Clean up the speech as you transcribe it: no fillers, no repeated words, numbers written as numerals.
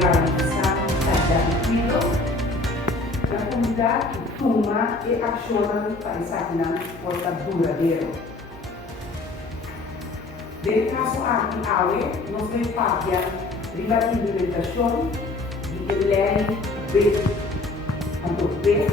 garantizar estabilidade do equilíbrio, la comunidade toma e acciona para essa porta duradouro. Nel caso aqui, AWE, nós vamos fazer a implementação de lei B, B,